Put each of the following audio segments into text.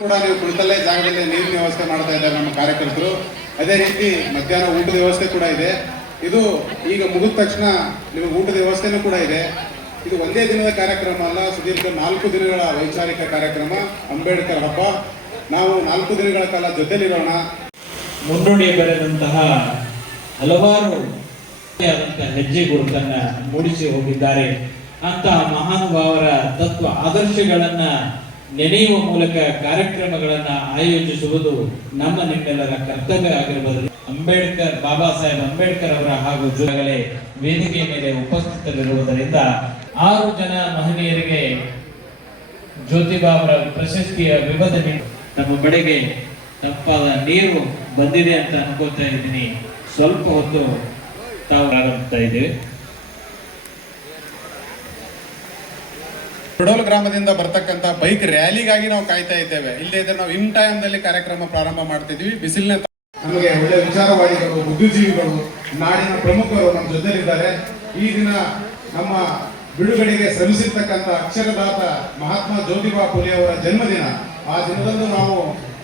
ಕೂಡ ನೀವು ಕುಳಿತಲ್ಲೇ ಜಾಗದಲ್ಲಿ ನೀರಿನ ವ್ಯವಸ್ಥೆ ಮಾಡ್ತಾ ಇದ್ದಾರೆ ನಮ್ಮ ಕಾರ್ಯಕರ್ತರು. ಅದೇ ರೀತಿ ಮಧ್ಯಾಹ್ನ ಊಟದ ವ್ಯವಸ್ಥೆ ಕೂಡ ಇದೆ. ಇದು ಈಗ ಮುಗಿದ ತಕ್ಷಣ ನಿಮಗೆ ಊಟದ ವ್ಯವಸ್ಥೆನೂ ಕೂಡ ಇದೆ. ಇದು ಒಂದೇ ದಿನದ ಕಾರ್ಯಕ್ರಮ ಅಲ್ಲ, ಸುದೀರ್ಘ 4 ದಿನಗಳ ವೈಚಾರಿಕ ಕಾರ್ಯಕ್ರಮ ಅಂಬೇಡ್ಕರ್ ಹಬ್ಬ. ನಾವು 4 ದಿನಗಳ ಕಾಲ ಜೊತೆಲಿರೋಣ. ಮುನ್ನುಡಿ ಬರೆದಂತಹ ಹಲವಾರು ಹೆಜ್ಜೆ ಗುರುತನ್ನ ಮೂಡಿಸಿ ಹೋಗಿದ್ದಾರೆ. ಅಂತಹ ಮಹಾನುಭಾವರ ತತ್ವ ಆದರ್ಶಗಳನ್ನ ನೆನೆಯುವ ಮೂಲಕ ಕಾರ್ಯಕ್ರಮಗಳನ್ನ ಆಯೋಜಿಸುವುದು ನಮ್ಮ ನಿಮ್ಮೆಲ್ಲರ ಕರ್ತವ್ಯ ಆಗಿರಬಹುದು. ಬಾಬಾ ಸಾಹೇಬ್ ಅಂಬೇಡ್ಕರ್ ಅವರ ಹಾಗೂ ಜೊತೆಗೆ ವೇದಿಕೆ ಮೇಲೆ ಉಪಸ್ಥಿತರಿರುವುದರಿಂದ 6 ಜನ ಮಹನೀಯರಿಗೆ ಜ್ಯೋತಿಬಾ ಅವರ ಪ್ರಶಸ್ತಿಯ ವಿಭಜನೆ ನಮ್ಮ ಬಳಿಗೆ ತಪ್ಪಾದ ನೀರು ಬಂದಿದೆ ಅಂತ ಅನ್ಕೋತಾ ಇದ್ದೀನಿ. ಸ್ವಲ್ಪ ಹೊತ್ತು ತಾವು ಆರಂಭಿಸ್ತಾ ಇದ್ದೇವೆ. ಕುಡೋಲ್ ಗ್ರಾಮದಿಂದ ಬರ್ತಕ್ಕಂಥ ಬೈಕ್ ರ್ಯಾಲಿಗಾಗಿ ನಾವು ಕಾಯ್ತಾ ಇದ್ದೇವೆ. ಇಲ್ಲೇ ಇದ್ರೆ ನಾವು ಇನ್ ಟೈಮ್ದಲ್ಲಿ ಕಾರ್ಯಕ್ರಮ ಪ್ರಾರಂಭ ಮಾಡ್ತಿದ್ವಿ. ಬಿಸಿಲಿನ ನಮಗೆ ಒಳ್ಳೆ ವಿಚಾರವಾದಿಗಳು, ಬುದ್ಧಿಜೀವಿಗಳು, ನಾಡಿನ ಪ್ರಮುಖರು ನಮ್ಮ ಜೊತೆಲಿದ್ದಾರೆ. ಈ ದಿನ ನಮ್ಮ ಬಿಡುಗಡೆಗೆ ಶ್ರಮಿಸಿರ್ತಕ್ಕಂಥ ಅಕ್ಷರದಾತ ಮಹಾತ್ಮ ಜ್ಯೋತಿಬಾ ಫುಲೆ ಅವರ ಜನ್ಮದಿನ. ಆ ದಿನದಂದು ನಾವು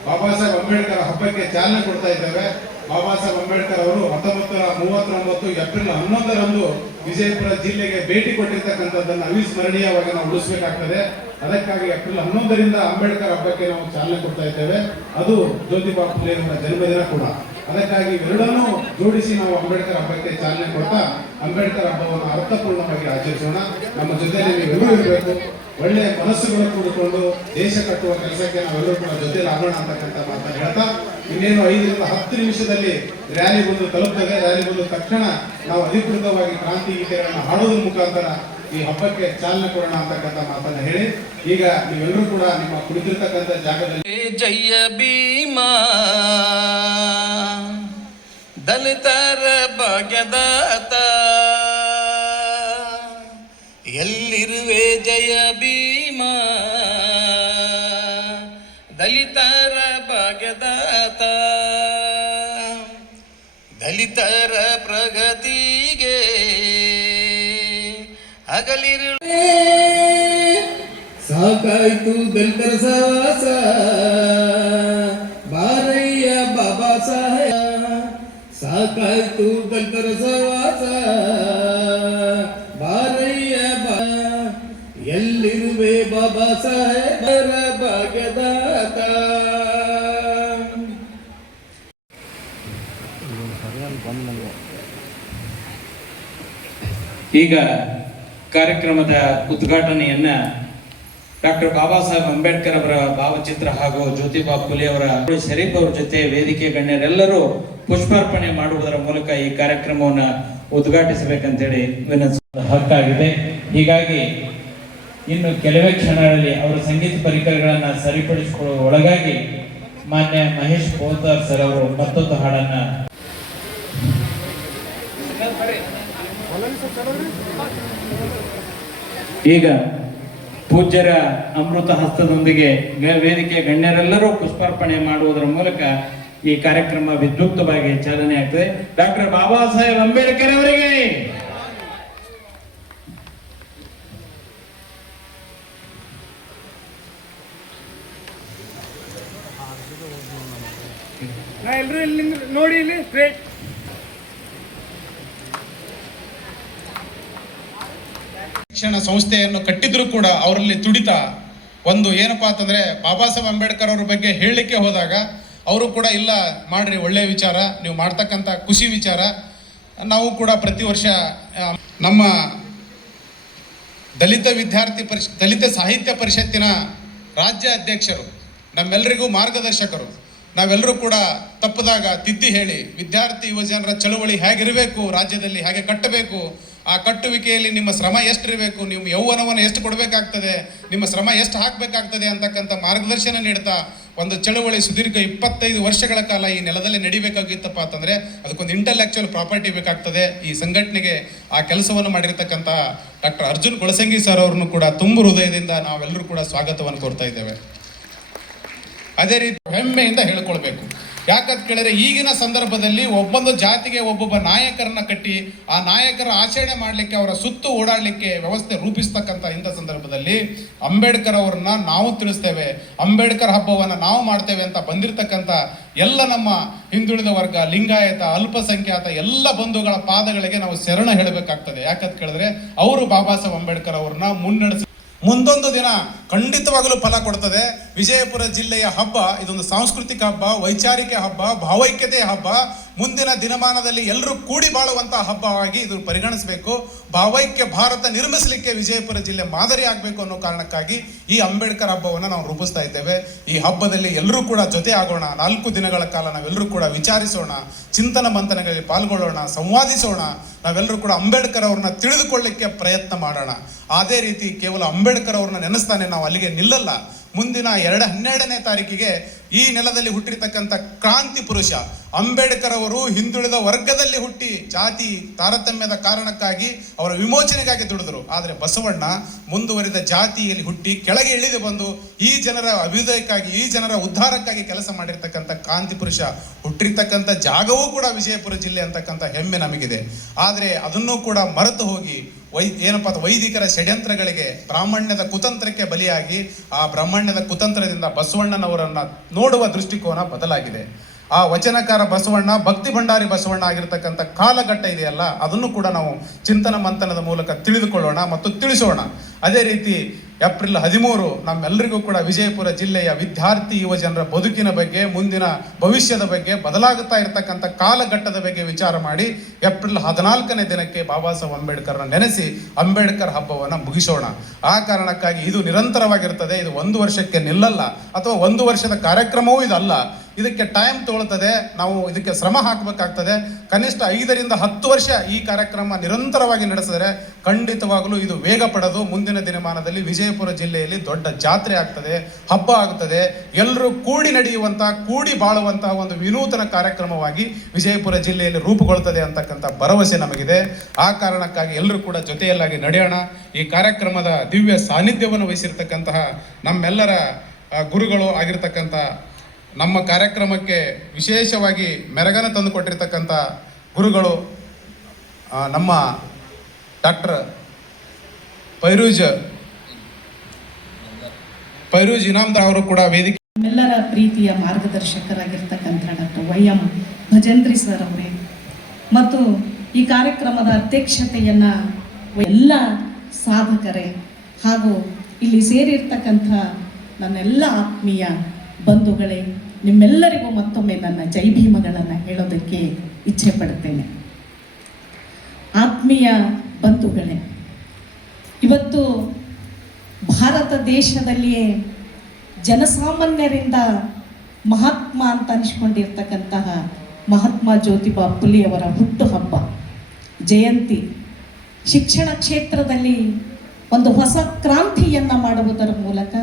ಬಾಬಾ ಸಾಹೇಬ್ ಅಂಬೇಡ್ಕರ್ ಹಬ್ಬಕ್ಕೆ ಚಾಲನೆ ಕೊಡ್ತಾ ಇದ್ದೇವೆ. ಬಾಬಾ ಸಾಹೇಬ್ ಅಂಬೇಡ್ಕರ್ ಅವರು 1939 ಏಪ್ರಿಲ್ 11ರಂದು ವಿಜಯಪುರ ಜಿಲ್ಲೆಗೆ ಭೇಟಿ ಕೊಟ್ಟಿರ್ತಕ್ಕಂಥದ್ದನ್ನು ಅವಿಸ್ಮರಣೀಯವಾಗಿ ನಾವು ಉಳಿಸಬೇಕಾಗ್ತದೆ. ಅದಕ್ಕಾಗಿ ಏಪ್ರಿಲ್ 11ರಿಂದ ಅಂಬೇಡ್ಕರ್ ಹಬ್ಬಕ್ಕೆ ನಾವು ಚಾಲನೆ ಕೊಡ್ತಾ ಇದ್ದೇವೆ. ಅದು ಜ್ಯೋತಿಬಾ ಫುಲೆ ಅವರ ಜನ್ಮದಿನ ಕೂಡ. ಅದಕ್ಕಾಗಿ ಎರಡನ್ನೂ ಜೋಡಿಸಿ ನಾವು ಅಂಬೇಡ್ಕರ್ ಹಬ್ಬಕ್ಕೆ ಚಾಲನೆ ಕೊಡ್ತಾ ಅಂಬೇಡ್ಕರ್ ಹಬ್ಬವನ್ನು ಅರ್ಥಪೂರ್ಣವಾಗಿ ಆಚರಿಸೋಣ. ನಮ್ಮ ಜೊತೆಯಲ್ಲಿ ನೀವೆಲ್ಲರೂ ಇರಬೇಕು. ಒಳ್ಳೆ ಮನಸ್ಸುಗಳು ಕೂಡಿಕೊಂಡು ದೇಶ ಕಟ್ಟುವ ಕೆಲಸಕ್ಕೆ ನಾವೆಲ್ಲರೂ ಕೂಡ ಜೊತೆಲಿ ಆಗೋಣ ಅಂತಕ್ಕಂಥ ಮಾತನ್ನು ಹೇಳ್ತಾ, ಇನ್ನೇನು 5 ರಿಂದ 10 ನಿಮಿಷದಲ್ಲಿ ರ್ಯಾಲಿ ಬಂದು ತಲುಪ್ತದೆ. ರ್ಯಾಲಿ ಬಂದ ತಕ್ಷಣ ನಾವು ಅಧಿಕೃತವಾಗಿ ಕ್ರಾಂತಿ ಗೀತೆಗಳನ್ನು ಹಾಡೋದ್ರ ಮುಖಾಂತರ ಈ ಹಬ್ಬಕ್ಕೆ ಚಾಲನೆ ಕೊಡೋಣ ಅಂತಕ್ಕಂಥ ಮಾತನ್ನು ಹೇಳಿ, ಈಗ ನೀವೆಲ್ಲರೂ ಕೂಡ ನಿಮ್ಮ ಕುಳಿತಿರ್ತಕ್ಕಂಥ ಜಾಗದಲ್ಲಿ ಜಯ ಭೀಮಾ ದಲಿತರ ಭಾಗ್ಯದಾತ ಎಲ್ಲಿರುವೆ ಜಯ ಭೀಮಾ ದಲಿತರ ಭಾಗ್ಯದಾತ ದಲಿತರ ಪ್ರಗತಿಗೆ ಹಗಲಿರುವೆ ಸಾಕಾಯ್ತು ದಲಿತರ ಸಹವಾಸ ಬಾರಯ್ಯ ಬಾಬಾ ಸಾಹೇಬ. ಸಾಕಾಯ್ತು ದಲಿತರ ಸಹವಾಸ ಬಾರಯ್ಯ ಎಲ್ಲಿರುವೆ ಬಾಬಾ ಸಾಹೇಬರ ಭಾಗ್ಯದಾತ. ಈಗ ಕಾರ್ಯಕ್ರಮದ ಉದ್ಘಾಟನೆಯನ್ನ ಡಾಕ್ಟರ್ ಬಾಬಾ ಸಾಹೇಬ್ ಅಂಬೇಡ್ಕರ್ ಅವರ ಭಾವಚಿತ್ರ ಹಾಗೂ ಜ್ಯೋತಿಬಾ ಫುಲೆ ಅವರ ಶರೀಫ್ ಅವರ ಜೊತೆ ವೇದಿಕೆ ಗಣ್ಯರೆಲ್ಲರೂ ಪುಷ್ಪಾರ್ಪಣೆ ಮಾಡುವುದರ ಮೂಲಕ ಈ ಕಾರ್ಯಕ್ರಮವನ್ನು ಉದ್ಘಾಟಿಸಬೇಕಂತೇಳಿ ವಿನಂತಿಸುವ ಹಕ್ಕಾಗಿದೆ. ಹೀಗಾಗಿ ಇನ್ನು ಕೆಲವೇ ಕ್ಷಣಗಳಲ್ಲಿ ಅವರ ಸಂಗೀತ ಪರಿಕರಗಳನ್ನ ಸರಿಪಡಿಸಿಕೊಳ್ಳುವ ಒಳಗಾಗಿ ಮಾನ್ಯ ಮಹೇಶ್ ಪೋದಾರ್ ಸರ್ ಅವರು ಮತ್ತೊಂದು ಹಾಡನ್ನ ಈಗ ಪೂಜ್ಯರ ಅಮೃತ ಹಸ್ತದೊಂದಿಗೆ ವೇದಿಕೆ ಗಣ್ಯರೆಲ್ಲರೂ ಪುಷ್ಪಾರ್ಪಣೆ ಮಾಡುವುದರ ಮೂಲಕ ಈ ಕಾರ್ಯಕ್ರಮ ವಿದ್ಯುಕ್ತವಾಗಿ ಚಾಲನೆ ಆಗ್ತದೆ. ಡಾಕ್ಟರ್ ಬಾಬಾ ಸಾಹೇಬ್ ಅಂಬೇಡ್ಕರ್ ಅವರಿಗೆ ಎಲ್ಲರೂ ಇಲ್ಲಿ ನೋಡಿ, ಇಲ್ಲಿ ಸ್ಟ್ರೇಟ್ ಶಿಕ್ಷಣ ಸಂಸ್ಥೆಯನ್ನು ಕಟ್ಟಿದ್ರು ಕೂಡ ಅವರಲ್ಲಿ ತುಡಿತ ಒಂದು ಏನಪ್ಪಾ ಅಂತಂದ್ರೆ ಬಾಬಾ ಸಾಹೇಬ್ ಅಂಬೇಡ್ಕರ್ ಅವ್ರ ಬಗ್ಗೆ ಹೇಳಲಿಕ್ಕೆ ಹೋದಾಗ ಅವರು ಕೂಡ ಇಲ್ಲ ಮಾಡ್ರಿ, ಒಳ್ಳೆಯ ವಿಚಾರ, ನೀವು ಮಾಡ್ತಕ್ಕಂಥ ಖುಷಿ ವಿಚಾರ. ನಾವು ಕೂಡ ಪ್ರತಿ ವರ್ಷ ನಮ್ಮ ದಲಿತ ಸಾಹಿತ್ಯ ಪರಿಷತ್ತಿನ ರಾಜ್ಯ ಅಧ್ಯಕ್ಷರು, ನಮ್ಮೆಲ್ಲರಿಗೂ ಮಾರ್ಗದರ್ಶಕರು, ನಾವೆಲ್ಲರೂ ಕೂಡ ತಪ್ಪದಾಗ ತಿದ್ದಿ ಹೇಳಿ ವಿದ್ಯಾರ್ಥಿ ಯುವಜನರ ಚಳುವಳಿ ಹೇಗಿರಬೇಕು, ರಾಜ್ಯದಲ್ಲಿ ಹೇಗೆ ಕಟ್ಟಬೇಕು, ಆ ಕಟ್ಟುವಿಕೆಯಲ್ಲಿ ನಿಮ್ಮ ಶ್ರಮ ಎಷ್ಟಿರಬೇಕು, ನೀವು ಯೌವನವನ್ನು ಎಷ್ಟು ಕೊಡಬೇಕಾಗ್ತದೆ, ನಿಮ್ಮ ಶ್ರಮ ಎಷ್ಟು ಹಾಕಬೇಕಾಗ್ತದೆ ಅಂತಕ್ಕಂಥ ಮಾರ್ಗದರ್ಶನ ನೀಡ್ತಾ ಒಂದು ಚಳುವಳಿ ಸುದೀರ್ಘ 25 ವರ್ಷಗಳ ಕಾಲ ಈ ನೆಲದಲ್ಲಿ ನಡಿಬೇಕಾಗಿತ್ತಪ್ಪ ಅಂತಂದರೆ ಅದಕ್ಕೊಂದು ಇಂಟೆಲೆಕ್ಚುವಲ್ ಪ್ರಾಪರ್ಟಿ ಬೇಕಾಗ್ತದೆ. ಈ ಸಂಘಟನೆಗೆ ಆ ಕೆಲಸವನ್ನು ಮಾಡಿರ್ತಕ್ಕಂಥ ಡಾಕ್ಟರ್ ಅರ್ಜುನ್ ಕೊಳಸಂಗಿ ಸರ್ ಅವ್ರನ್ನು ಕೂಡ ತುಂಬ ಹೃದಯದಿಂದ ನಾವೆಲ್ಲರೂ ಕೂಡ ಸ್ವಾಗತವನ್ನು ಕೋರ್ತಾ ಇದ್ದೇವೆ. ಅದೇ ರೀತಿ ಹೆಮ್ಮೆಯಿಂದ ಹೇಳ್ಕೊಳ್ಬೇಕು, ಯಾಕಂತ ಕೇಳಿದ್ರೆ ಈಗಿನ ಸಂದರ್ಭದಲ್ಲಿ ಒಬ್ಬೊಂದು ಜಾತಿಗೆ ಒಬ್ಬೊಬ್ಬ ನಾಯಕರನ್ನ ಕಟ್ಟಿ ಆ ನಾಯಕರ ಆಚರಣೆ ಮಾಡಲಿಕ್ಕೆ ಅವರ ಸುತ್ತು ಓಡಾಡಲಿಕ್ಕೆ ವ್ಯವಸ್ಥೆ ರೂಪಿಸ್ತಕ್ಕಂಥ ಇಂಥ ಸಂದರ್ಭದಲ್ಲಿ ಅಂಬೇಡ್ಕರ್ ಅವ್ರನ್ನ ನಾವು ತಿಳಿಸ್ತೇವೆ, ಅಂಬೇಡ್ಕರ್ ಹಬ್ಬವನ್ನು ನಾವು ಮಾಡ್ತೇವೆ ಅಂತ ಬಂದಿರತಕ್ಕಂಥ ಎಲ್ಲ ನಮ್ಮ ಹಿಂದುಳಿದ ವರ್ಗ, ಲಿಂಗಾಯತ, ಅಲ್ಪಸಂಖ್ಯಾತ ಎಲ್ಲ ಬಂಧುಗಳ ಪಾದಗಳಿಗೆ ನಾವು ಶರಣ ಹೇಳಬೇಕಾಗ್ತದೆ. ಯಾಕಂತ ಕೇಳಿದ್ರೆ ಅವರು ಬಾಬಾ ಸಾಹೇಬ್ ಅಂಬೇಡ್ಕರ್ ಅವ್ರನ್ನ ಮುನ್ನಡೆಸಿ ಮುಂದೊಂದು ದಿನ ಖಂಡಿತವಾಗಲೂ ಫಲ ಕೊಡ್ತದೆ. ವಿಜಯಪುರ ಜಿಲ್ಲೆಯ ಹಬ್ಬ ಇದೊಂದು ಸಾಂಸ್ಕೃತಿಕ ಹಬ್ಬ, ವೈಚಾರಿಕ ಹಬ್ಬ, ಭಾವೈಕ್ಯತೆಯ ಹಬ್ಬ. ಮುಂದಿನ ದಿನಮಾನದಲ್ಲಿ ಎಲ್ಲರೂ ಕೂಡಿ ಬಾಳುವಂತಹ ಹಬ್ಬವಾಗಿ ಇದು ಪರಿಗಣಿಸಬೇಕು. ಭಾವೈಕ್ಯ ಭಾರತ ನಿರ್ಮಿಸಲಿಕ್ಕೆ ವಿಜಯಪುರ ಜಿಲ್ಲೆ ಮಾದರಿ ಆಗಬೇಕು ಅನ್ನೋ ಕಾರಣಕ್ಕಾಗಿ ಈ ಅಂಬೇಡ್ಕರ್ ಹಬ್ಬವನ್ನು ನಾವು ರೂಪಿಸ್ತಾ ಇದ್ದೇವೆ. ಈ ಹಬ್ಬದಲ್ಲಿ ಎಲ್ಲರೂ ಕೂಡ ಜೊತೆ ಆಗೋಣ. 4 ದಿನಗಳ ಕಾಲ ನಾವೆಲ್ಲರೂ ಕೂಡ ವಿಚಾರಿಸೋಣ, ಚಿಂತನ ಮಂಥನಗಳಲ್ಲಿ ಪಾಲ್ಗೊಳ್ಳೋಣ, ಸಂವಾದಿಸೋಣ. ನಾವೆಲ್ಲರೂ ಕೂಡ ಅಂಬೇಡ್ಕರ್ ಅವ್ರನ್ನ ತಿಳಿದುಕೊಳ್ಳಿಕ್ಕೆ ಪ್ರಯತ್ನ ಮಾಡೋಣ. ಅದೇ ರೀತಿ ಕೇವಲ ಅಂಬೇಡ್ಕರ್ ಅವ್ರನ್ನ ನೆನೆಸ್ತಾನೆ ನಾವು ಅಲ್ಲಿಗೆ ನಿಲ್ಲಲ್ಲ. ಮುಂದಿನ 12ನೇ ತಾರೀಕಿಗೆ ಈ ನೆಲದಲ್ಲಿ ಹುಟ್ಟಿರ್ತಕ್ಕಂಥ ಕ್ರಾಂತಿ ಪುರುಷ ಅಂಬೇಡ್ಕರ್ ಅವರು ಹಿಂದುಳಿದ ವರ್ಗದಲ್ಲಿ ಹುಟ್ಟಿ ಜಾತಿ ತಾರತಮ್ಯದ ಕಾರಣಕ್ಕಾಗಿ ಅವರ ವಿಮೋಚನೆಗಾಗಿ ದುಡಿದರು. ಆದರೆ ಬಸವಣ್ಣ ಮುಂದುವರಿದ ಜಾತಿಯಲ್ಲಿ ಹುಟ್ಟಿ ಕೆಳಗೆ ಇಳಿದು ಬಂದು ಈ ಜನರ ಅಭ್ಯುದಯಕ್ಕಾಗಿ, ಈ ಜನರ ಉದ್ಧಾರಕ್ಕಾಗಿ ಕೆಲಸ ಮಾಡಿರ್ತಕ್ಕಂಥ ಕ್ರಾಂತಿ ಪುರುಷ ಹುಟ್ಟಿರ್ತಕ್ಕಂಥ ಜಾಗವೂ ಕೂಡ ವಿಜಯಪುರ ಜಿಲ್ಲೆ ಅಂತಕ್ಕಂಥ ಹೆಮ್ಮೆ ನಮಗಿದೆ. ಆದರೆ ಅದನ್ನೂ ಕೂಡ ಮರೆತು ಹೋಗಿ ವೈದಿಕರ ಷಡ್ಯಂತ್ರಗಳಿಗೆ, ಬ್ರಾಹ್ಮಣ್ಯದ ಕುತಂತ್ರಕ್ಕೆ ಬಲಿಯಾಗಿ ಆ ಬ್ರಾಹ್ಮಣ್ಯದ ಕುತಂತ್ರದಿಂದ ಬಸವಣ್ಣನವರನ್ನ ನೋಡುವ ದೃಷ್ಟಿಕೋನ ಬದಲಾಗಿದೆ. ಆ ವಚನಕಾರ ಬಸವಣ್ಣ, ಭಕ್ತಿ ಭಂಡಾರಿ ಬಸವಣ್ಣ ಆಗಿರ್ತಕ್ಕಂಥ ಕಾಲಘಟ್ಟ ಇದೆಯಲ್ಲ, ಅದನ್ನು ಕೂಡ ನಾವು ಚಿಂತನ ಮಂಥನದ ಮೂಲಕ ತಿಳಿದುಕೊಳ್ಳೋಣ ಮತ್ತು ತಿಳಿಸೋಣ. ಅದೇ ರೀತಿ ಏಪ್ರಿಲ್ 13 ನಮ್ಮೆಲ್ಲರಿಗೂ ಕೂಡ ವಿಜಯಪುರ ಜಿಲ್ಲೆಯ ವಿದ್ಯಾರ್ಥಿ ಯುವ ಜನರ ಬದುಕಿನ ಬಗ್ಗೆ, ಮುಂದಿನ ಭವಿಷ್ಯದ ಬಗ್ಗೆ, ಬದಲಾಗುತ್ತಾ ಇರತಕ್ಕಂಥ ಕಾಲಘಟ್ಟದ ಬಗ್ಗೆ ವಿಚಾರ ಮಾಡಿ ಏಪ್ರಿಲ್ 14ನೇ ದಿನಕ್ಕೆ ಬಾಬಾ ಸಾಹೇಬ್ ಅಂಬೇಡ್ಕರ್ನ ನೆನೆಸಿ ಅಂಬೇಡ್ಕರ್ ಹಬ್ಬವನ್ನು ಮುಗಿಸೋಣ. ಆ ಕಾರಣಕ್ಕಾಗಿ ಇದು ನಿರಂತರವಾಗಿರ್ತದೆ. ಇದು 1 ವರ್ಷಕ್ಕೆ ನಿಲ್ಲಲ್ಲ, ಅಥವಾ 1 ವರ್ಷದ ಕಾರ್ಯಕ್ರಮವೂ ಇದಲ್ಲ. ಇದಕ್ಕೆ ಟೈಮ್ ತಗೊಳ್ತದೆ. ನಾವು ಇದಕ್ಕೆ ಶ್ರಮ ಹಾಕಬೇಕಾಗ್ತದೆ. ಕನಿಷ್ಠ 5 ರಿಂದ 10 ವರ್ಷ ಈ ಕಾರ್ಯಕ್ರಮ ನಿರಂತರವಾಗಿ ನಡೆಸಿದರೆ ಖಂಡಿತವಾಗಲೂ ಇದು ವೇಗ ಪಡೆದು ಮುಂದಿನ ದಿನಮಾನದಲ್ಲಿ ವಿಜಯಪುರ ಜಿಲ್ಲೆಯಲ್ಲಿ ದೊಡ್ಡ ಜಾತ್ರೆ ಆಗ್ತದೆ, ಹಬ್ಬ ಆಗ್ತದೆ. ಎಲ್ಲರೂ ಕೂಡಿ ನಡೆಯುವಂತಹ, ಕೂಡಿ ಬಾಳುವಂತಹ ಒಂದು ವಿನೂತನ ಕಾರ್ಯಕ್ರಮವಾಗಿ ವಿಜಯಪುರ ಜಿಲ್ಲೆಯಲ್ಲಿ ರೂಪುಗೊಳ್ಳುತ್ತದೆ ಅಂತಕ್ಕಂಥ ಭರವಸೆ ನಮಗಿದೆ. ಆ ಕಾರಣಕ್ಕಾಗಿ ಎಲ್ಲರೂ ಕೂಡ ಜೊತೆಯಲ್ಲಾಗಿ ನಡೆಯೋಣ. ಈ ಕಾರ್ಯಕ್ರಮದ ದಿವ್ಯ ಸಾನ್ನಿಧ್ಯವನ್ನು ವಹಿಸಿರ್ತಕ್ಕಂತಹ ನಮ್ಮೆಲ್ಲರ ಗುರುಗಳು ಆಗಿರ್ತಕ್ಕಂಥ, ನಮ್ಮ ಕಾರ್ಯಕ್ರಮಕ್ಕೆ ವಿಶೇಷವಾಗಿ ಮೆರಗನ ತಂದುಕೊಟ್ಟಿರ್ತಕ್ಕಂಥ ಗುರುಗಳು ನಮ್ಮ ಡಾಕ್ಟರ್ ಫೈರೂಜ್ ಇನಾಮ್ದಾರ್ ಅವರು ಕೂಡ ವೇದಿಕೆ ನಮ್ಮೆಲ್ಲರ ಪ್ರೀತಿಯ ಮಾರ್ಗದರ್ಶಕರಾಗಿರ್ತಕ್ಕಂಥ ಡಾಕ್ಟರ್ ವೈ.ಎಂ. ಭಜಂತ್ರಿ ಸರ್ ಅವರೇ ಮತ್ತು ಈ ಕಾರ್ಯಕ್ರಮದ ಅಧ್ಯಕ್ಷತೆಯನ್ನು ಎಲ್ಲ ಸಾಧಕರೇ ಹಾಗೂ ಇಲ್ಲಿ ಸೇರಿರ್ತಕ್ಕಂಥ ನನ್ನೆಲ್ಲ ಆತ್ಮೀಯ ಬಂಧುಗಳೇ, ನಿಮ್ಮೆಲ್ಲರಿಗೂ ಮತ್ತೊಮ್ಮೆ ನನ್ನ ಜೈ ಭೀಮಗಳನ್ನು ಹೇಳೋದಕ್ಕೆ ಇಚ್ಛೆ ಪಡ್ತೇನೆ. ಆತ್ಮೀಯ ಬಂಧುಗಳೇ, ಇವತ್ತು ಭಾರತ ದೇಶದಲ್ಲಿಯೇ ಜನಸಾಮಾನ್ಯರಿಂದ ಮಹಾತ್ಮ ಅಂತ ಅನಿಸ್ಕೊಂಡಿರ್ತಕ್ಕಂತಹ ಮಹಾತ್ಮ ಜ್ಯೋತಿಬಾ ಫುಲೆಯವರ ಹುಟ್ಟುಹಬ್ಬ ಜಯಂತಿ ಶಿಕ್ಷಣ ಕ್ಷೇತ್ರದಲ್ಲಿ ಒಂದು ಹೊಸ ಕ್ರಾಂತಿಯನ್ನು ಮಾಡುವುದರ ಮೂಲಕ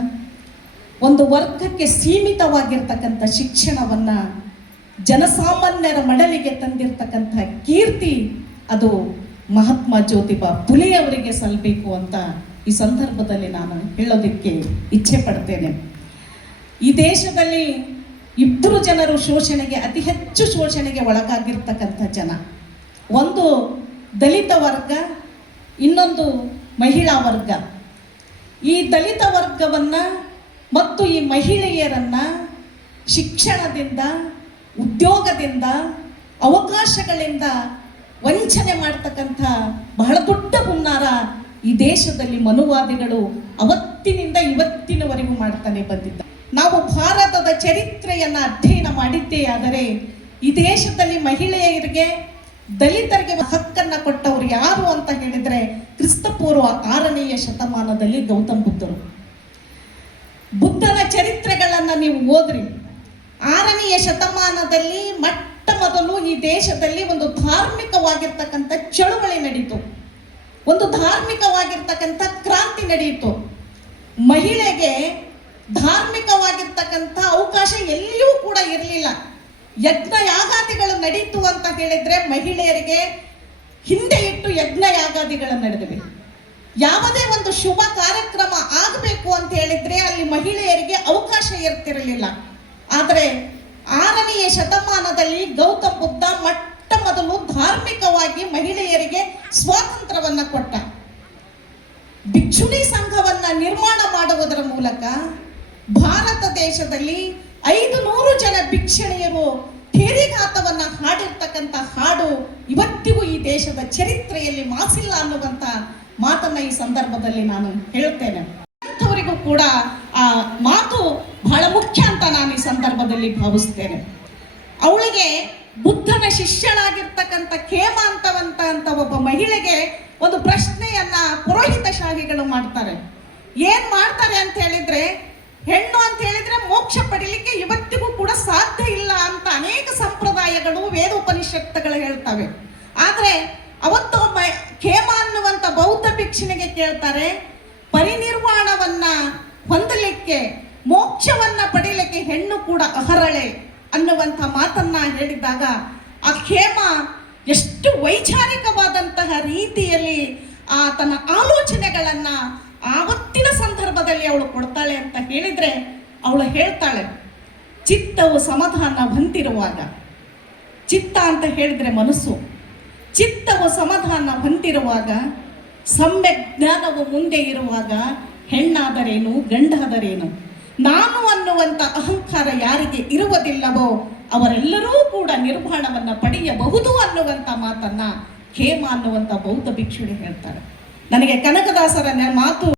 ಒಂದು ವರ್ಗಕ್ಕೆ ಸೀಮಿತವಾಗಿರ್ತಕ್ಕಂಥ ಶಿಕ್ಷಣವನ್ನು ಜನಸಾಮಾನ್ಯರ ಮಡಲಿಗೆ ತಂದಿರತಕ್ಕಂಥ ಕೀರ್ತಿ ಅದು ಮಹಾತ್ಮ ಜ್ಯೋತಿಬಾ ಫುಲೆಯವರಿಗೆ ಸಲ್ಲಬೇಕು ಅಂತ ಈ ಸಂದರ್ಭದಲ್ಲಿ ನಾನು ಹೇಳೋದಕ್ಕೆ ಇಚ್ಛೆ ಪಡ್ತೇನೆ. ಈ ದೇಶದಲ್ಲಿ 2 ಜನರು ಶೋಷಣೆಗೆ, ಅತಿ ಹೆಚ್ಚು ಶೋಷಣೆಗೆ ಒಳಗಾಗಿರ್ತಕ್ಕಂಥ ಜನ. ಒಂದು ದಲಿತ ವರ್ಗ, ಇನ್ನೊಂದು ಮಹಿಳಾ ವರ್ಗ. ಈ ದಲಿತ ವರ್ಗವನ್ನು ಮತ್ತು ಈ ಮಹಿಳೆಯರನ್ನು ಶಿಕ್ಷಣದಿಂದ, ಉದ್ಯೋಗದಿಂದ, ಅವಕಾಶಗಳಿಂದ ವಂಚನೆ ಮಾಡ್ತಕ್ಕಂಥ ಬಹಳ ದೊಡ್ಡ ಹುನ್ನಾರ ಈ ದೇಶದಲ್ಲಿ ಮನುವಾದಿಗಳು ಅವತ್ತಿನಿಂದ ಇವತ್ತಿನವರೆಗೂ ಮಾಡ್ತಾನೆ ಬಂದಿದ್ದಾರೆ. ನಾವು ಭಾರತದ ಚರಿತ್ರೆಯನ್ನು ಅಧ್ಯಯನ ಮಾಡಿದ್ದೇ ಆದರೆ ಈ ದೇಶದಲ್ಲಿ ಮಹಿಳೆಯರಿಗೆ, ದಲಿತರಿಗೆ ಹಕ್ಕನ್ನು ಕೊಟ್ಟವರು ಯಾರು ಅಂತ ಹೇಳಿದರೆ ಕ್ರಿಸ್ತಪೂರ್ವ 6ನೇ ಶತಮಾನದಲ್ಲಿ ಗೌತಮ್ ಬುದ್ಧರು. ಬುದ್ಧನ ಚರಿತ್ರೆಗಳನ್ನು ನೀವು ಓದ್ರಿ. 6ನೇ ಶತಮಾನದಲ್ಲಿ ಮೊಟ್ಟ ಮೊದಲು ಈ ದೇಶದಲ್ಲಿ ಒಂದು ಧಾರ್ಮಿಕವಾಗಿರ್ತಕ್ಕಂಥ ಚಳುವಳಿ ನಡೀತು, ಒಂದು ಧಾರ್ಮಿಕವಾಗಿರ್ತಕ್ಕಂಥ ಕ್ರಾಂತಿ ನಡೆಯಿತು. ಮಹಿಳೆಗೆ ಧಾರ್ಮಿಕವಾಗಿರ್ತಕ್ಕಂಥ ಅವಕಾಶ ಎಲ್ಲಿಯೂ ಕೂಡ ಇರಲಿಲ್ಲ. ಯಜ್ಞ ಯಾಗಾದಿಗಳು ನಡೀತು ಅಂತ ಹೇಳಿದ್ರೆ ಮಹಿಳೆಯರಿಗೆ ಹಿಂದೆ ಇಟ್ಟು ಯಜ್ಞ ಯಾಗಾದಿಗಳು ನಡೆದಿವೆ. ಯಾವುದೇ ಒಂದು ಶುಭ ಕಾರ್ಯಕ್ರಮ ಆಗಬೇಕು ಅಂತ ಹೇಳಿದ್ರೆ ಅಲ್ಲಿ ಮಹಿಳೆಯರಿಗೆ ಅವಕಾಶ ಇರ್ತಿರಲಿಲ್ಲ. ಆದರೆ 6ನೆಯ ಶತಮಾನದಲ್ಲಿ ಗೌತಮ ಬುದ್ಧ ಮೊಟ್ಟ ಮೊದಲು ಧಾರ್ಮಿಕವಾಗಿ ಮಹಿಳೆಯರಿಗೆ ಸ್ವಾತಂತ್ರ್ಯವನ್ನ ಕೊಟ್ಟ. ಭಿಕ್ಷುಣಿ ಸಂಘವನ್ನ ನಿರ್ಮಾಣ ಮಾಡುವುದರ ಮೂಲಕ ಭಾರತ ದೇಶದಲ್ಲಿ 500 ಜನ ಭಿಕ್ಷಣಿಯರು ಥೇರಿಘಾತವನ್ನ ಹಾಡಿರ್ತಕ್ಕಂಥ ಹಾಡು ಇವತ್ತಿಗೂ ಈ ದೇಶದ ಚರಿತ್ರೆಯಲ್ಲಿ ಮಾಸಿಲ್ಲ ಅನ್ನುವಂತ ಮಾತನ್ನ ಈ ಸಂದರ್ಭದಲ್ಲಿ ನಾನು ಹೇಳ್ತೇನೆ. ಅಂಥವರಿಗೂ ಕೂಡ ಆ ಮಾತು ಬಹಳ ಮುಖ್ಯ ಅಂತ ನಾನು ಈ ಸಂದರ್ಭದಲ್ಲಿ ಭಾವಿಸ್ತೇನೆ. ಅವಳಿಗೆ ಬುದ್ಧನ ಶಿಷ್ಯಳಾಗಿರ್ತಕ್ಕಂಥ ಖೇಮ ಅಂತ ಒಬ್ಬ ಮಹಿಳೆಗೆ ಒಂದು ಪ್ರಶ್ನೆಯನ್ನ ಪುರೋಹಿತಶಾಹಿಗಳು ಮಾಡ್ತಾರೆ. ಏನ್ ಮಾಡ್ತಾರೆ ಅಂತ ಹೇಳಿದ್ರೆ, ಹೆಣ್ಣು ಅಂತ ಹೇಳಿದ್ರೆ ಮೋಕ್ಷ ಪಡಿಲಿಕ್ಕೆ ಇವತ್ತಿಗೂ ಕೂಡ ಸಾಧ್ಯ ಇಲ್ಲ ಅಂತ ಅನೇಕ ಸಂಪ್ರದಾಯಗಳು ವೇದೋಪನಿಷತ್ತುಗಳು ಹೇಳ್ತವೆ. ಆದ್ರೆ ಅವತ್ತು ಖೇಮ ಅನ್ನುವಂಥ ಬೌದ್ಧ ಭಿಕ್ಷುನಿಗೆ ಕೇಳ್ತಾರೆ, ಪರಿನಿರ್ವಾಣವನ್ನ ಹೊಂದಲಿಕ್ಕೆ ಮೋಕ್ಷವನ್ನ ಪಡೀಲಿಕ್ಕೆ ಹೆಣ್ಣು ಕೂಡ ಅರ್ಹಳೆ ಅನ್ನುವಂಥ ಮಾತನ್ನ ಹೇಳಿದಾಗ ಆ ಖೇಮ ಎಷ್ಟು ವೈಚಾರಿಕವಾದಂತಹ ರೀತಿಯಲ್ಲಿ ತನ್ನ ಆಲೋಚನೆಗಳನ್ನ ಆವತ್ತಿನ ಸಂದರ್ಭದಲ್ಲಿ ಅವಳು ಕೊಡ್ತಾಳೆ ಅಂತ ಹೇಳಿದ್ರೆ, ಅವಳು ಹೇಳ್ತಾಳೆ, ಚಿತ್ತವು ಸಮಾಧಾನ ಹೊಂದಿರುವಾಗ, ಚಿತ್ತ ಅಂತ ಹೇಳಿದ್ರೆ ಮನಸ್ಸು, ಚಿತ್ತವು ಸಮಾಧಾನ ಹೊಂದಿರುವಾಗ, ಸಮ್ಯಕ್ ಜ್ಞಾನವು ಮುಂದೆ ಇರುವಾಗ ಹೆಣ್ಣಾದರೇನು ಗಂಡಾದರೇನು, ನಾನು ಅನ್ನುವಂಥ ಅಹಂಕಾರ ಯಾರಿಗೆ ಇರುವುದಿಲ್ಲವೋ ಅವರೆಲ್ಲರೂ ಕೂಡ ನಿರ್ವಾಣವನ್ನ ಪಡೆಯಬಹುದು ಅನ್ನುವಂಥ ಮಾತನ್ನ ಖೇಮ ಅನ್ನುವಂಥ ಬೌದ್ಧ ಭಿಕ್ಷುಣಿ ಹೇಳ್ತಾರೆ. ನನಗೆ ಕನಕದಾಸರ ಮಾತು